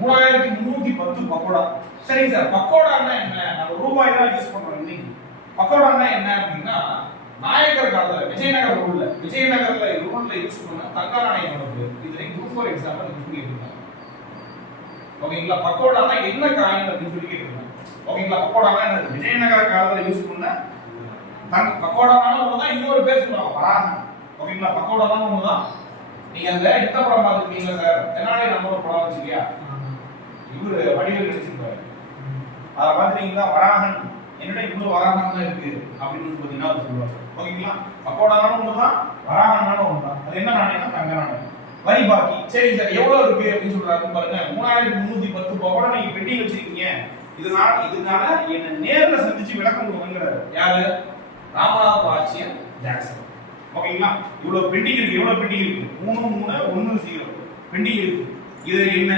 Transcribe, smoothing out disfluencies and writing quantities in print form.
3310 பக்கோடா. சரிங்க சார், பக்கோடான்னா என்ன? நம்ம ரூபாய் தான் யூஸ் பண்றோம் இன்னைக்கு. பக்கோடான்னா என்ன அப்படின்னா, நாயக்கர் காலத்துல விஜயநகர் ரூல்ல யூஸ் பண்ண தங்க நாணயம் வருது. இதுல குரூப் 4 எக்ஸாம்பிள் கேட்டிருக்காங்க. ஓகேங்களா? பக்கோடான்னா என்ன காயின் அப்படின்னு சொல்லி கேட்டிருக்காங்க. ஓகேங்களா? பக்கோடான்னா என்ன? விஜயநகர காலத்துல யூஸ் பண்ண பக்கோடானால ஒண்ணுதான், இன்னொரு பேர் சொல்லுவாங்க வராகன். ஓகேங்களா? பக்கோடானா ஒண்ணுதான். நீங்க அந்த இந்த படம் பார்த்துருக்கீங்களா சார்? தெனாலி நம்ம ஒரு படம் வச்சிருக்கியா? இவரு வடிவேல் நடிச்சிருப்பாரு. அதை பார்த்துட்டீங்களா? வராகன் என்னடா இவ்வளவு வராகன் தான் இருக்கு அப்படின்னு பார்த்தீங்கன்னா அவர் சொல்லுவாரு. ஓகேங்களா? பக்கோடானாலும் ஒண்ணுதான், வராகனாலும் ஒண்ணுதான். அது என்ன நாணயம்? தங்க நாணயம். வரி பாக்கி. சரி சார், எவ்வளவு இருக்கு அப்படின்னு சொல்றாரு பாருங்க. 3310 பக்கோடா நீங்க பெண்டிங் வச்சிருக்கீங்க. இதுக்கான என்ன நேர்ல சந்திச்சு விளக்கம் கொடுங்கறாரு. யாரு? ராமநாத ஆட்சியர் ஜாக்சன். ஓகேங்களா? இவ்வளவு பெண்டிங் இருக்கு. எவ்வளவு பெண்டிங் இருக்கு? 3310 பெண்டிங் இருக்கு. இது என்ன